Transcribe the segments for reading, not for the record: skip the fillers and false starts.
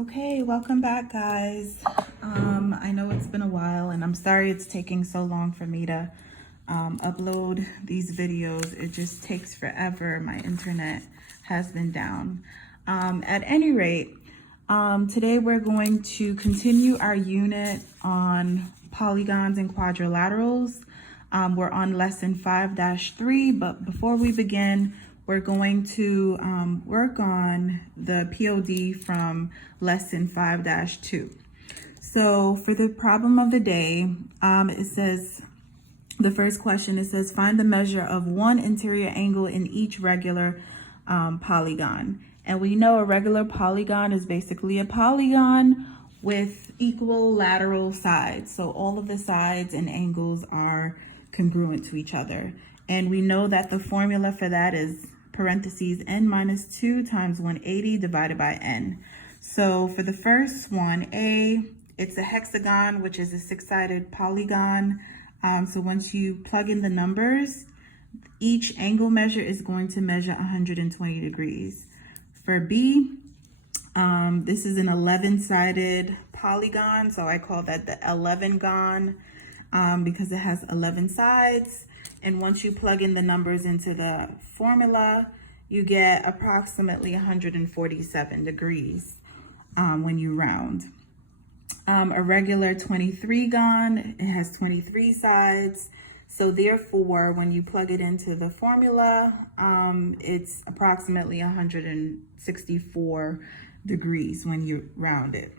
Okay, welcome back, guys. I know it's been a while, and I'm sorry it's taking so long for me to upload these videos. It just takes forever. My internet has been down. At any rate, today we're going to continue our unit on polygons and quadrilaterals. We're on lesson 5-3, but before we begin, we're going to work on the POD from lesson 5-2. So for the problem of the day, it says, the first question, it says, find the measure of one interior angle in each regular polygon. And we know a regular polygon is basically a polygon with equal lateral sides. So all of the sides and angles are congruent to each other. And we know that the formula for that is parentheses n minus 2 times 180 divided by n. So for the first one, A, it's a hexagon, which is a six-sided polygon. So once you plug in the numbers, each angle measure is going to measure 120 degrees. For B, this is an 11-sided polygon, so I call that the 11gon because it has 11 sides. And once you plug in the numbers into the formula, you get approximately 147 degrees when you round. A regular 23gon, it has 23 sides. So therefore, when you plug it into the formula, it's approximately 164 degrees when you round it.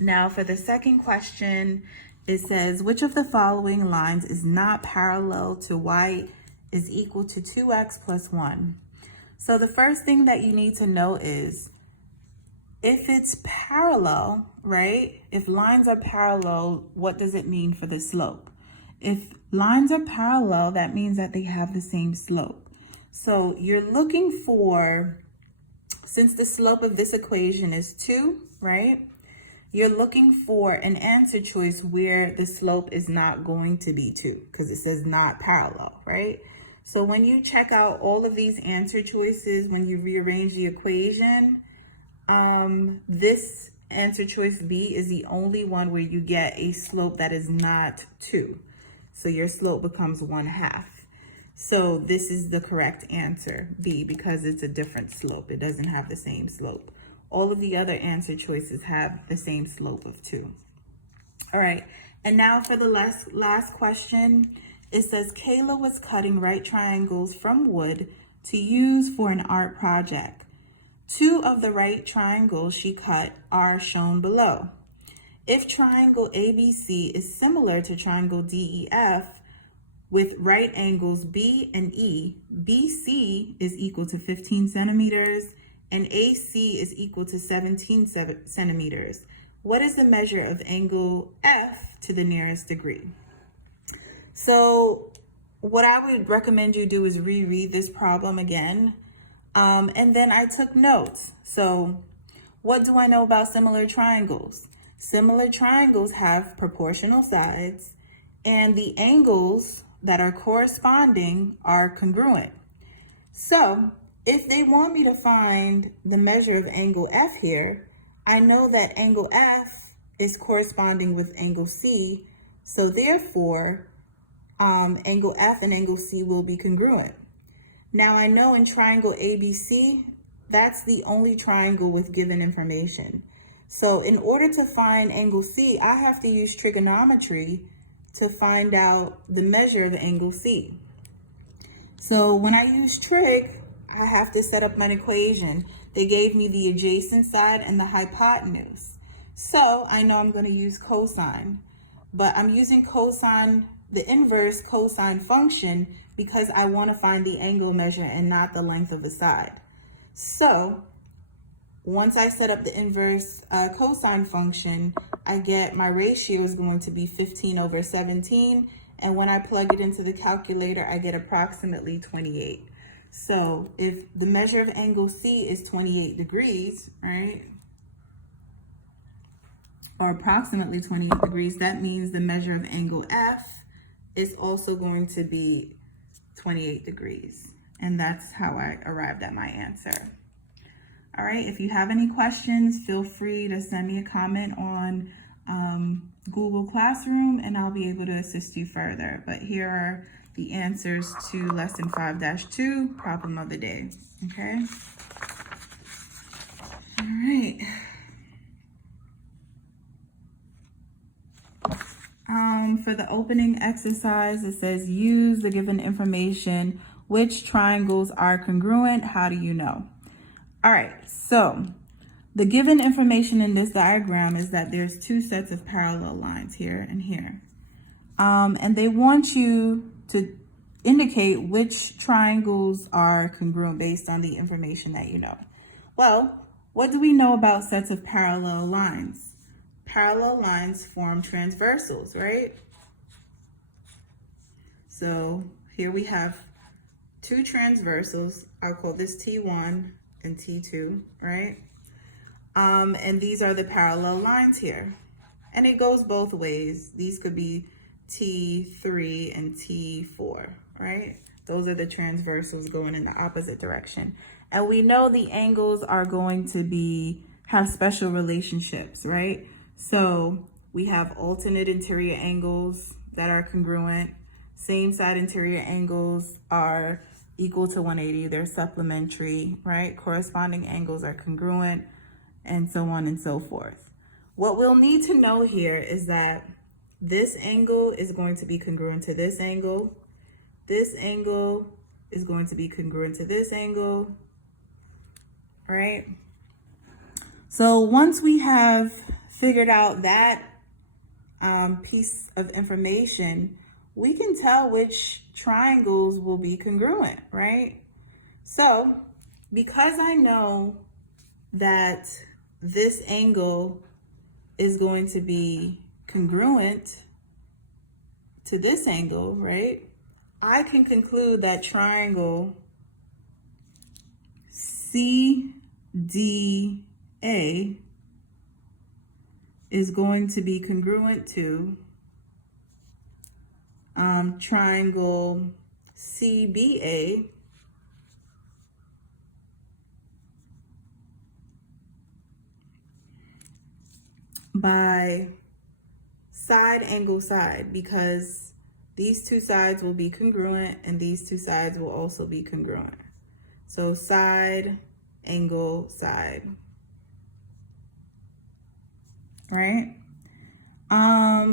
Now for the second question, it says, which of the following lines is not parallel to y is equal to 2x plus 1? So the first thing that you need to know is, if it's parallel, right? If lines are parallel, what does it mean for the slope? If lines are parallel, that means that they have the same slope. So you're looking for, since the slope of this equation is 2, right? You're looking for an answer choice where the slope is not going to be 2 because it says not parallel, right? So when you check out all of these answer choices, when you rearrange the equation, this answer choice B is the only one where you get a slope that is not 2. So your slope becomes 1/2. So this is the correct answer, B, because it's a different slope. It doesn't have the same slope. All of the other answer choices have the same slope of 2. All right, and now for the last question, it says Kayla was cutting right triangles from wood to use for an art project. 2 of the right triangles she cut are shown below. If triangle ABC is similar to triangle DEF with right angles B and E, BC is equal to 15 centimeters and AC is equal to 17 centimeters. What is the measure of angle F to the nearest degree? So what I would recommend you do is reread this problem again. And then I took notes. So what do I know about similar triangles? Similar triangles have proportional sides and the angles that are corresponding are congruent. So if they want me to find the measure of angle F here, I know that angle F is corresponding with angle C. So therefore, angle F and angle C will be congruent. Now I know in triangle ABC, that's the only triangle with given information. So in order to find angle C, I have to use trigonometry to find out the measure of angle C. So when I use trig, I have to set up an equation. They gave me the adjacent side and the hypotenuse. So I know I'm going to use cosine, but I'm using cosine, the inverse cosine function, because I want to find the angle measure and not the length of the side. So once I set up the inverse cosine function, I get my ratio is going to be 15/17. And when I plug it into the calculator, I get approximately 28. So if the measure of angle C is 28 degrees, right? Or approximately 28 degrees, that means the measure of angle F is also going to be 28 degrees. And that's how I arrived at my answer. All right, if you have any questions, feel free to send me a comment on Google Classroom and I'll be able to assist you further. But here are the answers to lesson 5-2, problem of the day, okay? All right. For the opening exercise, it says use the given information. Which triangles are congruent? How do you know? All right, so the given information in this diagram is that there's two sets of parallel lines here and here. And they want you to indicate which triangles are congruent based on the information that you know. Well, what do we know about sets of parallel lines? Parallel lines form transversals, right? So here we have two transversals. I'll call this T1 and T2, right? And these are the parallel lines here. And it goes both ways. These could be T3 and T4, right? Those are the transversals going in the opposite direction. And we know the angles are going to have special relationships, right? So we have alternate interior angles that are congruent. Same side interior angles are equal to 180. They're supplementary, right? Corresponding angles are congruent, and so on and so forth. What we'll need to know here is that this angle is going to be congruent to this angle. This angle is going to be congruent to this angle, right? So once we have figured out that piece of information, we can tell which triangles will be congruent, right? So because I know that this angle is going to be congruent to this angle, right? I can conclude that triangle CDA is going to be congruent to triangle CBA by side angle side, because these two sides will be congruent and these two sides will also be congruent. So side angle side, right?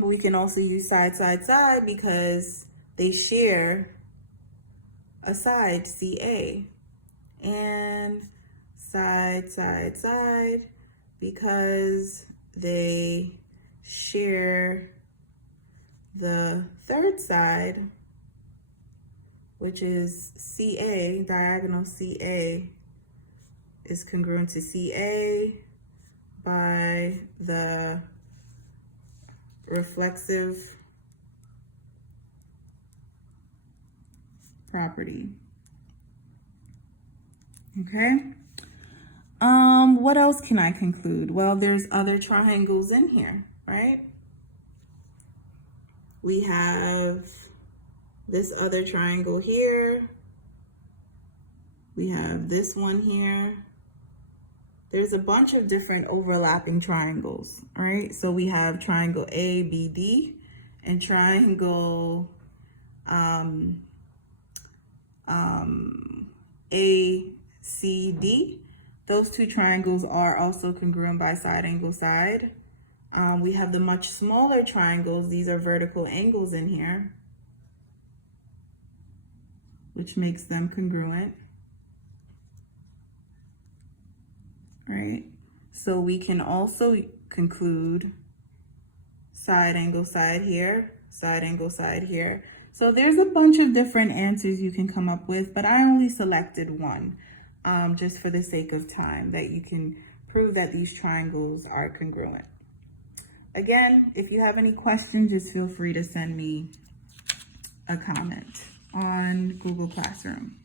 We can also use side, side, side because they share a side, CA, and side, side, side because they share the third side, which is CA, diagonal CA is congruent to CA by the reflexive property. Okay. What else can I conclude? Well, there's other triangles in here, right? We have this other triangle here. We have this one here. There's a bunch of different overlapping triangles, right? So we have triangle ABD and triangle ACD. Those two triangles are also congruent by side angle side. We have the much smaller triangles. These are vertical angles in here, which makes them congruent, right? So we can also conclude side angle side here, side angle side here. So there's a bunch of different answers you can come up with, but I only selected one just for the sake of time, that you can prove that these triangles are congruent. Again, if you have any questions, just feel free to send me a comment on Google Classroom.